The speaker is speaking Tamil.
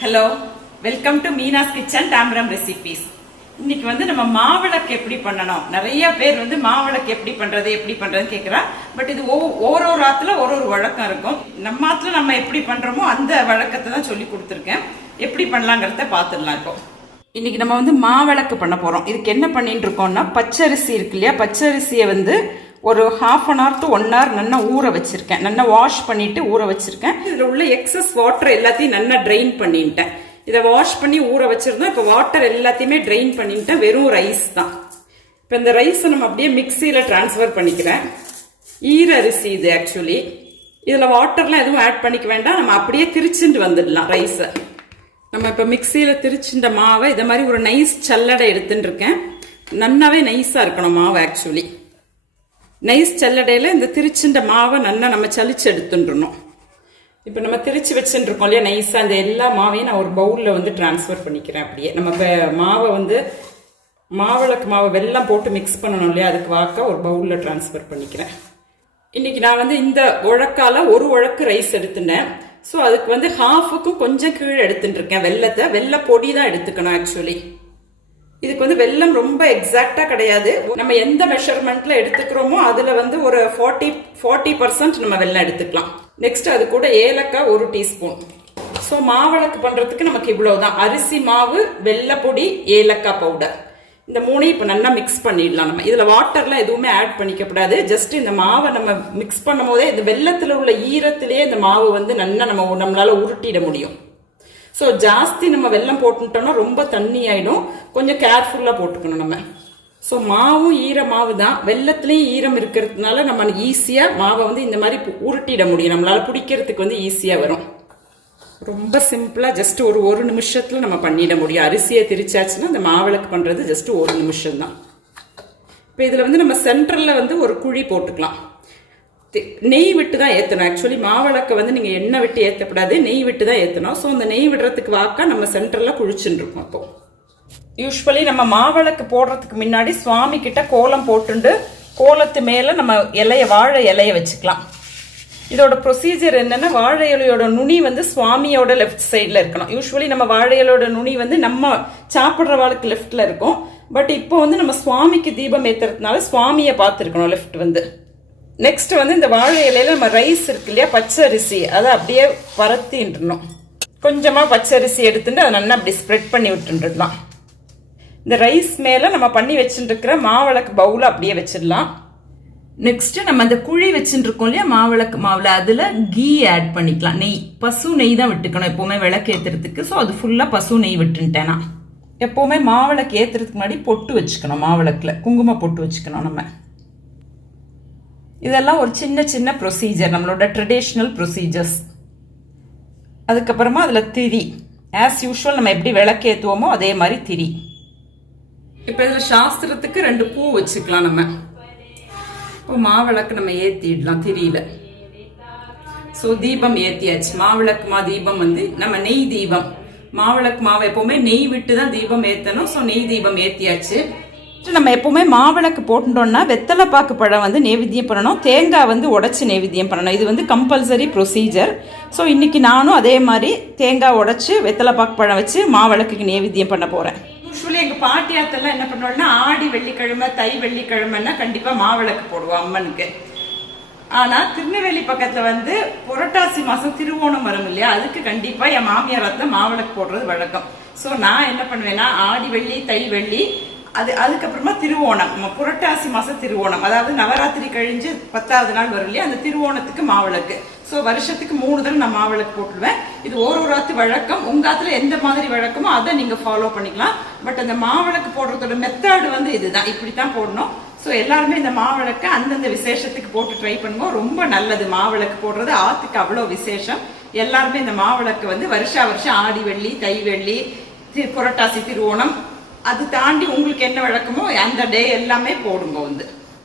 Hello welcome to Meena's kitchen Tambaram recipes இன்னைக்கு வந்து நம்ம மாவிளக்கு எப்படி பண்ணணும்? நிறைய பேர் வந்து மாவிளக்கு எப்படி பண்றது எப்படி பண்றதுன்னு கேக்குறா பட் இது ஒவ்வொ- ஒரு ஒரு ஆத்துல ஒரு ஒரு வழக்கம் இருக்கும். நம்ம ஆத்துல நம்ம எப்படி பண்றோமோ அந்த வழக்கத்தை தான் சொல்லி கொடுத்துருக்கேன். எப்படி பண்ணலாங்கிறத பார்த்துடலாம் இப்போ. இன்னைக்கு நம்ம வந்து மாவிளக்கு பண்ண போறோம். இதுக்கு என்ன பண்ணிட்டு இருக்கோம்னா பச்சரிசி இருக்கு இல்லையா? பச்சரிசியை வந்து ஒரு half an hour to one hour நல்லா ஊற வச்சிருக்கேன். நல்லா வாஷ் பண்ணிட்டு ஊற வச்சிருக்கேன். இதில் உள்ள எக்ஸஸ் வாட்டர் எல்லாத்தையும் நல்லா ட்ரெயின் பண்ணிட்டேன். இதை வாஷ் பண்ணி ஊற வச்சிருந்தோம் இப்போ வாட்டர் எல்லாத்தையுமே ட்ரெயின் பண்ணிட்டேன். வெறும் ரைஸ் தான். இப்போ இந்த ரைஸை நம்ம அப்படியே மிக்சியில் ட்ரான்ஸ்ஃபர் பண்ணிக்கிறேன். ஈர அரிசி இது ஆக்சுவலி இதில் வாட்டர்லாம் எதுவும் ஆட் பண்ணிக்க வேண்டாம். நம்ம அப்படியே திரிச்சுட்டு வந்துடலாம் ரைஸை நம்ம இப்போ மிக்சியில் திரிச்சுட்ட மாவை இதை மாதிரி ஒரு நைஸ் சல்லடை எடுத்துட்டுருக்கேன் நன்னாவே நைஸாக இருக்கணும் மாவு ஆக்சுவலி நைஸ் சல்லடையில் இந்த திரிச்சுண்ட மாவை நல்லா நம்ம சளிச்சு எடுத்துட்டுறணும் இப்போ நம்ம திரிச்சு வச்சுட்டு இல்லையா நைஸாக அந்த எல்லா மாவையும் நான் ஒரு பவுலில் வந்து ட்ரான்ஸ்ஃபர் பண்ணிக்கிறேன் அப்படியே. நம்ம இப்போ மாவை வந்து மாவிளக்கு மாவை வெள்ளம் போட்டு மிக்ஸ் பண்ணணும் இல்லையா? அதுக்கு வாக்க ஒரு பவுலில் ட்ரான்ஸ்ஃபர் பண்ணிக்கிறேன். இன்றைக்கி நான் வந்து இந்த உழக்கால் ஒரு உழக்கு ரைஸ் எடுத்துட்டேன். ஸோ அதுக்கு வந்து ஹாஃபுக்கும் கொஞ்சம் கீழே எடுத்துட்டுருக்கேன் வெள்ளத்தை வெள்ளை பொடி தான் எடுத்துக்கணும் ஆக்சுவலி இதுக்கு வந்து வெல்லம் ரொம்ப எக்ஸாக்டா கிடையாது. நம்ம எந்த மெஷர்மெண்ட்ல எடுத்துக்கிறோமோ அதுல வந்து ஒரு ஃபார்ட்டி ஃபார்ட்டி பர்சன்ட் நம்ம வெள்ளம் எடுத்துக்கலாம். நெக்ஸ்ட் அது கூட ஏலக்காய் ஒரு டீஸ்பூன் ஸோ மாவிளக்கு பண்றதுக்கு நமக்கு இவ்வளவுதான். அரிசி மாவு வெள்ளைப்பொடி ஏலக்காய் பவுடர் இந்த மூணையும் இப்போ நல்லா மிக்ஸ் பண்ணிடலாம் நம்ம. இதில் வாட்டர்லாம் எதுவுமே ஆட் பண்ணிக்க கூடாது ஜஸ்ட் இந்த மாவை நம்ம மிக்ஸ் பண்ணும் போதே இந்த வெள்ளத்தில் உள்ள ஈரத்திலேயே இந்த மாவு வந்து நல்லா நம்ம நம்மளால உருட்டிட முடியும். ஸோ ஜாஸ்தி நம்ம வெல்லம் போட்டுட்டோம்னா ரொம்ப தண்ணி ஆகிடும் கொஞ்சம் கேர்ஃபுல்லாக போட்டுக்கணும் நம்ம. ஸோ மாவும் ஈர மாவு தான். வெள்ளத்துலேயும் ஈரம் இருக்கிறதுனால நம்ம ஈஸியாக மாவை வந்து இந்த மாதிரி உருட்டிட முடியும். நம்மளால் பிடிக்கிறதுக்கு வந்து ஈஸியாக வரும். ரொம்ப சிம்பிளாக ஜஸ்ட் ஒரு ஒரு நிமிஷத்தில் நம்ம பண்ணிட முடியும். அரிசியை திரிச்சாச்சுன்னா அந்த மாவிளக்கு பண்ணுறது ஜஸ்ட் ஒரு நிமிஷம் தான் இப்போ இதில் வந்து நம்ம சென்டரில் வந்து ஒரு குழி போட்டுக்கலாம். நெய் விட்டு தான் ஏற்றணும் ஆக்சுவலி மாவிளக்கை வந்து நீங்கள் எண்ணெய் விட்டு ஏற்றக்கூடாது நெய் விட்டு தான் ஏற்றணும் ஸோ அந்த நெய் விடுறதுக்கு வாக்கா நம்ம சென்டரில் குழிச்சுட்டு இருக்கோம் அப்போ. யூஸ்வலி நம்ம மாவிளக்கு போடுறதுக்கு முன்னாடி சுவாமி கிட்ட கோலம் போட்டுண்டு கோலத்து மேலே நம்ம இலைய வாழை இலைய வச்சுக்கலாம். இதோட ப்ரொசீஜர் என்னென்னா வாழை இலையோட நுனி வந்து சுவாமியோட லெஃப்ட் சைடில் இருக்கணும். யூஸ்வலி நம்ம வாழை இலையோட நுனி வந்து நம்ம சாப்பிட்ற வாழ்க்கை லெஃப்டில் இருக்கும். பட் இப்போ வந்து நம்ம சுவாமிக்கு தீபம் ஏற்றுறதுனால சுவாமியை பார்த்துருக்கணும் லெஃப்ட் வந்து. நெக்ஸ்ட் வந்து இந்த வாழை இலையில நம்ம ரைஸ் இருக்கு இல்லையா பச்சரிசி. அதை அப்படியே பரத்தின்றணும் கொஞ்சமாக பச்சை அரிசி எடுத்துட்டு அதை நல்லா அப்படி ஸ்ப்ரெட் பண்ணி விட்டுருலாம் இந்த ரைஸ் மேலே நம்ம பண்ணி வச்சுட்டு மாவிளக்கு பவுல அப்படியே வச்சிடலாம். நெக்ஸ்ட் நம்ம அந்த குழி வச்சுருக்கோம் இல்லையா மாவிளக்கு மாவுல அதுல கீ ஆட் பண்ணிக்கலாம். நெய் பசு நெய் தான் விட்டுக்கணும் எப்பவுமே விளக்கு ஏத்துறதுக்கு. ஸோ அது ஃபுல்லா பசு நெய் விட்டுன்ட்டேன் நான். எப்பவுமே மாவிளக்கு ஏத்துறதுக்கு முன்னாடி பொட்டு வச்சுக்கணும் மாவிளக்குல. குங்கும பொட்டு வச்சுக்கணும் நம்ம. இதெல்லாம் ஒரு சின்ன சின்ன ப்ரொசீஜர் நம்மளோட ட்ரெடிஷ்னல் ப்ரொசீஜர்ஸ் அதுக்கப்புறமா அதில் திரி. ஆஸ் யூஷுவல் நம்ம எப்படி விளக்கேற்றுவோமோ அதே மாதிரி திரி. இப்போ இதில் சாஸ்திரத்துக்கு ரெண்டு பூ வச்சுக்கலாம் நம்ம. இப்போ மாவிளக்கு நம்ம ஏற்றிடலாம் திரியில. ஸோ தீபம் ஏற்றியாச்சு மாவிளக்கு மா தீபம் வந்து நம்ம நெய் தீபம். மாவிளக்கு மாவை எப்போவுமே நெய் விட்டு தான் தீபம் ஏற்றணும் ஸோ நெய் தீபம் ஏற்றியாச்சு நம்ம எப்போவுமே மாவிளக்கு போட்டுட்டோம்னா வெத்தலை பாக்கு பழம் வந்து நெய்வேத்தியம் பண்ணணும். தேங்காய் வந்து உடச்சி நெய்வேத்தியம் பண்ணணும். இது வந்து கம்பல்சரி ப்ரொசீஜர் ஸோ இன்றைக்கி நானும் அதே மாதிரி தேங்காய் உடச்சி வெத்தலை பாக்கு பழம் வச்சு மாவிளக்குக்கு நெய்வேத்தியம் பண்ண போகிறேன் யூஸ்வலி எங்கள் பாட்டியாத்தெல்லாம் என்ன பண்ணுவாங்கன்னா ஆடி வெள்ளிக்கிழமை தை வெள்ளிக்கிழமைன்னா கண்டிப்பாக மாவிளக்கு போடுவோம் அம்மனுக்கு. ஆனால் திருநெல்வேலி பக்கத்தில் வந்து புரட்டாசி மாதம் திருவோணம் வரும் இல்லையா? அதுக்கு கண்டிப்பாக என் மாமியாரத்துல மாவிளக்கு போடுறது வழக்கம். ஸோ நான் என்ன பண்ணுவேன்னா ஆடி வெள்ளி தை வெள்ளி அது அதுக்கப்புறமா திருவோணம். நம்ம புரட்டாசி மாதம் திருவோணம். அதாவது நவராத்திரி கழிஞ்சு பத்தாவது நாள் வரும் இல்லையா? அந்த திருவோணத்துக்கு மாவிளக்கு. ஸோ வருஷத்துக்கு மூணு தடவை நான் மாவிளக்கு போட்டுடுவேன் இது ஒரு ஒரு ஆத்து வழக்கம். உங்கள் ஆற்றுல எந்த மாதிரி வழக்கமோ அதை நீங்க ஃபாலோ பண்ணிக்கலாம். பட் அந்த மாவிளக்கு போடுறதோட மெத்தடு வந்து இதுதான். இப்படி தான் போடணும். ஸோ எல்லாருமே இந்த மாவிளக்கு அந்தந்த விசேஷத்துக்கு போட்டு ட்ரை பண்ணுவோம் ரொம்ப நல்லது மாவிளக்கு போடுறது. ஆத்துக்கு அவ்வளோ விசேஷம். எல்லாருமே இந்த மாவிளக்கு வந்து வருஷா வருஷம் ஆடி வெள்ளி தை வெள்ளி தி- புரட்டாசி திருவோணம் அது தாண்டி உங்களுக்கு என்ன வழக்கமோ அந்த டே எல்லாமே போடுங்க வந்து.